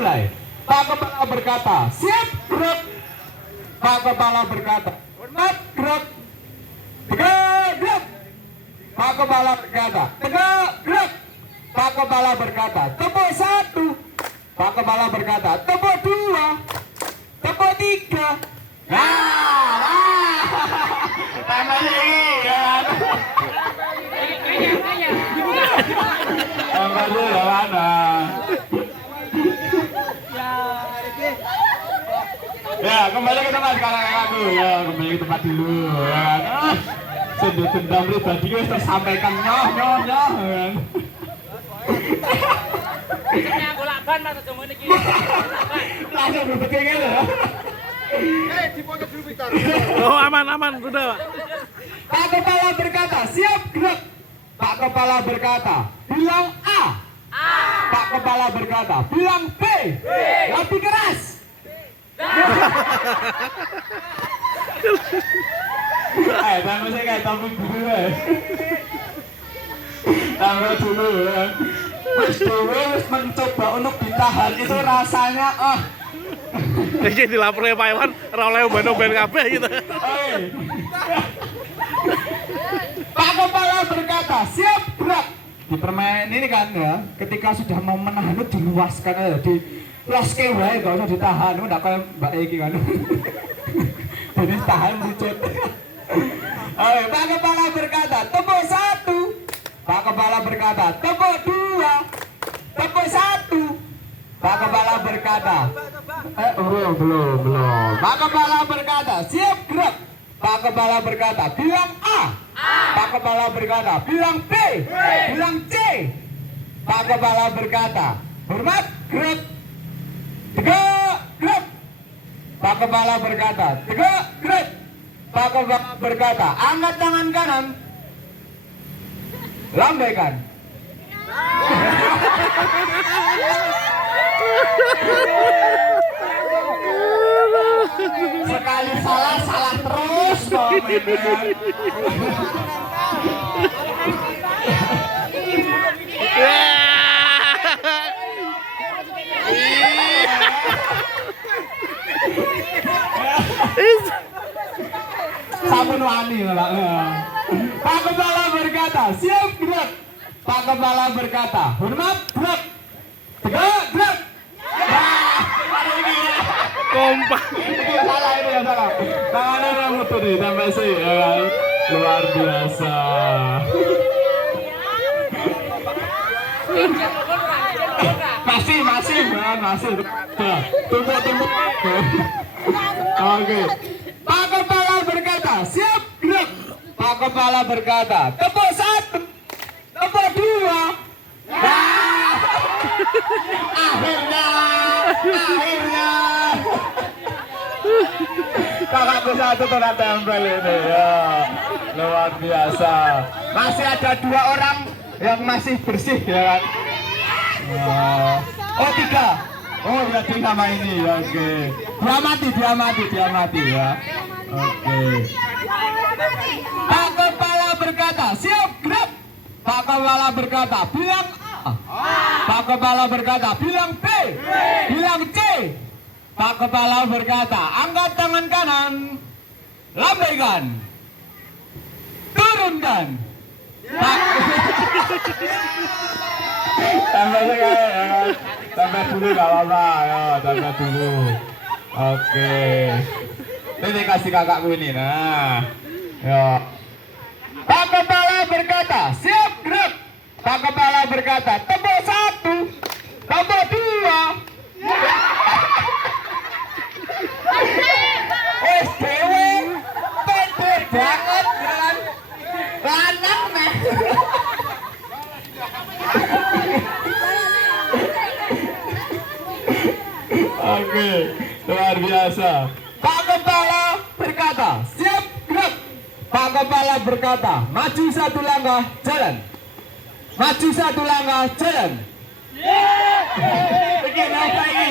Mulai. Pak Kepala berkata, siap, gerak. Pak Kepala berkata, hormat, gerak. Tegak, gerak. Pak Kepala berkata, tegak, gerak. Pak Kepala berkata, tepuk 1. Pak Kepala berkata, tepuk 2. Tepuk 3. Tambah ini kan. Tambah dulu mana? Ya, kembali ke tempat sekarang aku. Ya, kembali ke tempat dulu ya kan. Sendiri dendam pribadi wis tersampaikan nyoh kan. Ini aku laban Mas aja ngene iki. Langsung berpikir ngene. Dipotong dulu Victor. Oh aman sudah. Pak Kepala berkata, siap, gerak. Pak Kepala berkata, bilang A. Pak Kepala berkata, bilang B. Lebih keras. Tambah saya kayak tampil dulu tambah dulu ya. Mas Dewi mencoba untuk ditahan itu rasanya Jadi dilapornya Pak Iwan, oleh ban kabeh gitu. Pak Kepala berkata, siap, gerak. Di permainan ini kan ya, ketika sudah mau menahan itu diluaskan aja, di loske wae, gak usah ditahan, enggak kayak Mbak Egi kan. Jadi tahan lucut. Pak Kepala berkata, tepuk 1. Pak Kepala berkata, tepuk 2. Tepuk 1. Pak Kepala berkata, belum. Pak Kepala berkata, siap, gerak. Pak Kepala berkata, bilang A. Pak Kepala berkata, bilang B. Bilang C. Pak Kepala berkata, hormat, gerak. Tegak, gerak. Pak Kepala berkata, tegak, gerak. Pak Kepala berkata, angkat tangan kanan. Lambaikan. Sekali salah terus kok. Sampun wani lah. Pak Kepala berkata, siap, gerak. Pak Kepala berkata, hormat, gerak. Tegak, gerak. Kompak. Itu salah, ini yang salah. Tangannya rambut tadi sampai sih ya kan. Luar biasa. Masih kan, tunggu. Oke. Pak Kepala berkata, siap, gerak. Pak Kepala berkata, tepuk 1. Tepuk 2. Akhirnya. Kakakku satu telah tempel ini ya. Luar biasa. Masih ada 2 orang yang masih bersih ya kan. Oh 3. Oh berarti sama ini. Oke. Dia mati ya. Oke. Pak Kepala berkata, siap, gerak. Pak Kepala berkata, bilang A. Pak Kepala berkata, bilang B. Bilang C. Pak Kepala berkata, angkat tangan kanan. Lambaikan. Turunkan. Tambah sekali ya. Tambah dulu gak apa-apa ya. Tambah dulu. Oke. Ini kasih kakakku ini. Nah. Ya. Pak Kepala berkata, siap, gerak. Pak Kepala berkata, tepuk 1. Tepuk 2. Dewe pede banget kan. Lanang meh. Oke, luar biasa. Pak Kepala berkata, siap, gerak. Pak Kepala berkata, maju 1 langkah, jalan. Maju 1 langkah, jalan. Begini apa ini?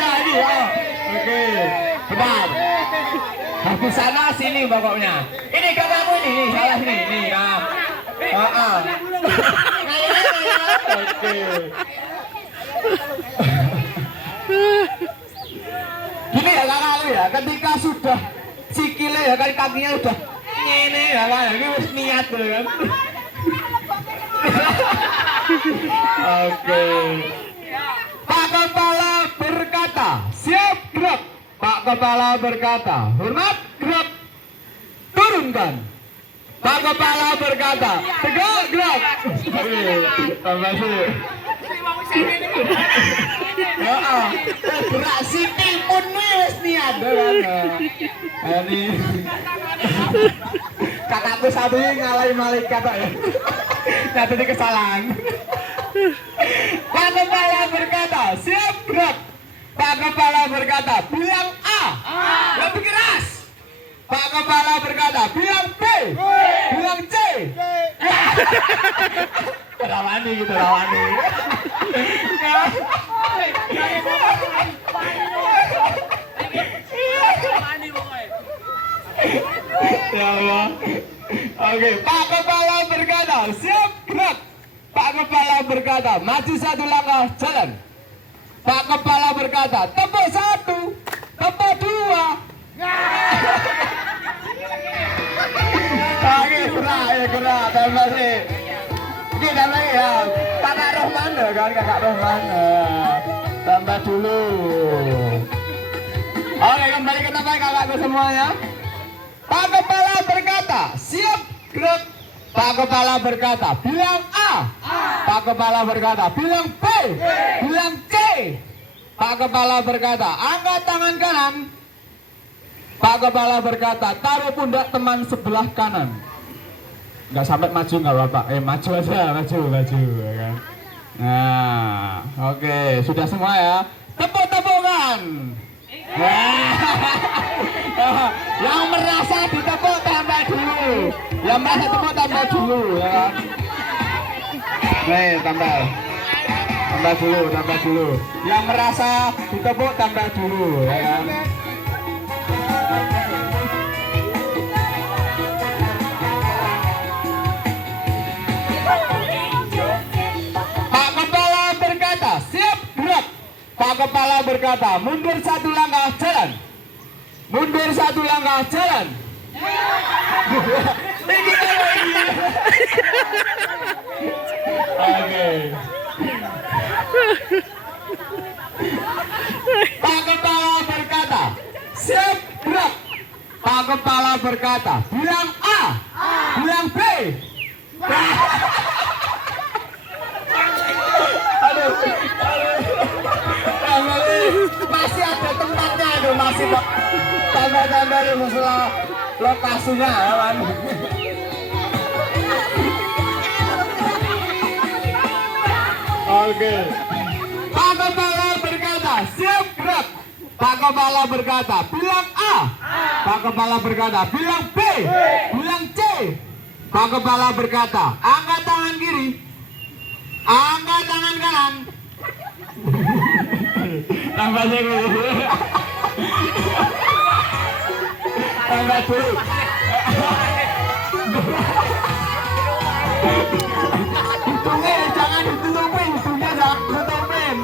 Lagi. Oke, benar. Habis sana sini pokoknya. Ini kakakmu ini salah sini. Nih ya. Oke. Gini ya kakak lu ya, ketika sudah sikile ya kan kakinya udah ini ya kan, ini wis niat tuh kan. Oke. Pak Kepala berkata, siap gerak. Pak Kepala berkata, hormat gerak. Turunkan. Pak Kepala berkata, tegak gerak. Tambah sih. Ya, gerak sini pun wis niat kan. Ini kakakku satu ini ngalahin malaikat ya. Nyata ini kesalahan. Pak Kepala berkata, siap gerak. Pak Kepala berkata, bilang A. Lebih keras. Pak Kepala berkata, bilang B. Bilang C. Rawani gitu, rawani. Ya Allah. Oke, Pak Kepala berkata, siap gerak. Pak Kepala berkata, maju satu langkah, jalan. Pak Kepala berkata, tepuk satu, tepuk dua. Oke, gerak, tambah sih. Ini namanya ya, kakak Rohman kan, kakak Rohman. Tambah dulu. Oke, kembali ke tempat kakakku semuanya. Pak Kepala berkata, siap gerak. Pak Kepala berkata, bilang A. Pak Kepala berkata, bilang B. Bilang C. Pak Kepala berkata, angkat tangan kanan. Pak Kepala berkata, taruh pundak teman sebelah kanan. Nggak sampai maju nggak apa-apa. Maju aja, maju ya kan. Nah, oke, sudah semua ya. Tepuk-tepukan. Yang merasa ditepuk tambah dulu. Yang merasa tepuk tambah dulu ya kan. Nih, tambah dulu. Yang merasa ditepuk tambah dulu ya kan. Pak Kepala berkata, siap gerak. Pak Kepala berkata, mundur satu langkah, jalan. Mundur satu langkah, jalan. Oke. Pak Kepala berkata, siap gerak. Pak Kepala berkata, bilang A. Bilang B. Aduh. Masih ada tempatnya, aduh masih tambah-tambah masalah lokasinya kan. Oke. Pak Kepala berkata, siap gerak. Pak Kepala berkata, bilang A. Pak Kepala berkata, bilang B. Bilang C. Pak Kepala berkata, angkat tangan kiri. Angkat tangan kanan. Tambah dulu. Tambah dulu. Hitungnya jangan ditutupin, hitungnya jangan ditutupin.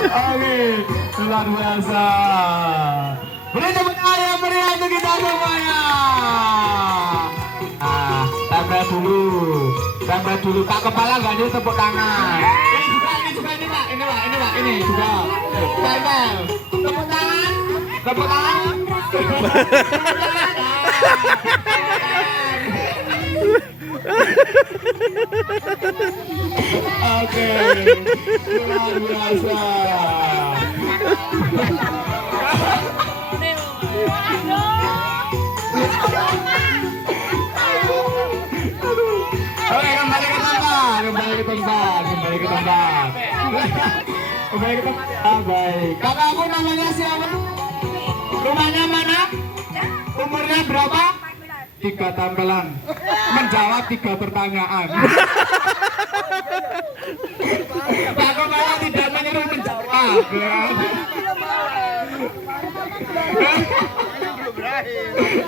Oke, luar biasa. Beri tepuk tangan yang meriah untuk kita semuanya. Tambah dulu. Pak Kepala nggak ada tepuk tangan. Ini juga Pak, ini juga. Tambah. Tepuk tangan. Oke, luar biasa. Oke, kembali ke tempat. Baik. Kakakku namanya siapa? Rumahnya mana? Umurnya berapa? 3 tampilan. Menjawab 3 pertanyaan. Pak Kepala tidak menyuruh menjawab.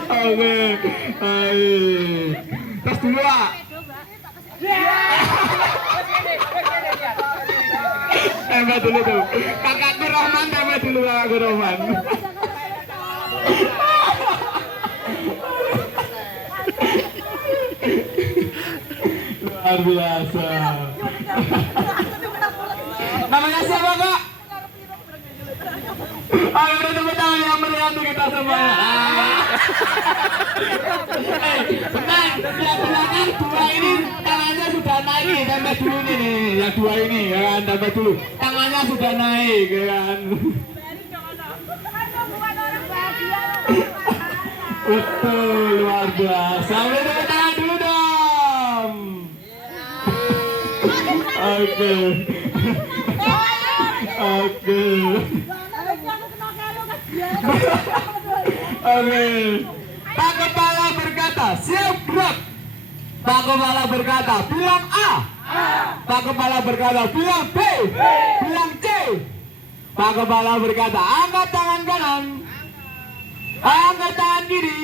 Oke. Tes dulu, Pak. Tembak dulu tuh. Kakakku Rohman tembak dulu kakakku Rohman. Luar biasa. Namanya siapa kak? Ayo beri tepuk tangan yang meriah untuk kita semua. Bentar, yang belakang dua ini tangannya sudah naik, tembak dulu nih, yang dua ini ya kan, tembak dulu. Tangannya sudah naik ya kan. Betul, luar biasa. Beri tepuk tangan dulu dong. Oke. Oke. Oke. Pak Kepala berkata, siap gerak. Pak Kepala berkata, bilang A. Pak Kepala berkata, bilang B. Bilang C. Pak Kepala berkata, angkat tangan kanan. Angkat tangan kiri.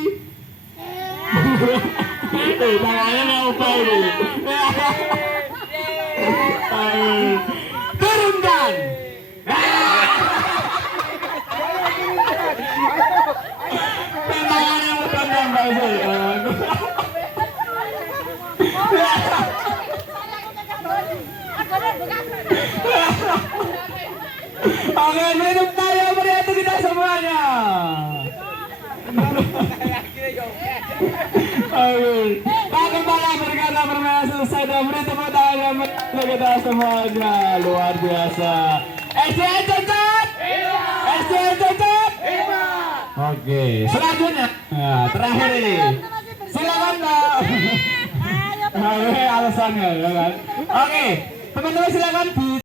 Tangannya mau apa ini? Turunkan. Tangannya udah nambah Oke, hidup saya meriah untuk kita semuanya. Oke, Pak Kepala berkata permainan selesai dan beri tepuk tangan yang meriah untuk kita semuanya. Luar biasa. SDN cocok? SDN cocok? Oke, selanjutnya, nah, terakhir ini, silakan Mbak. Oke, alasannya ya kan. Oke, teman-teman silakan di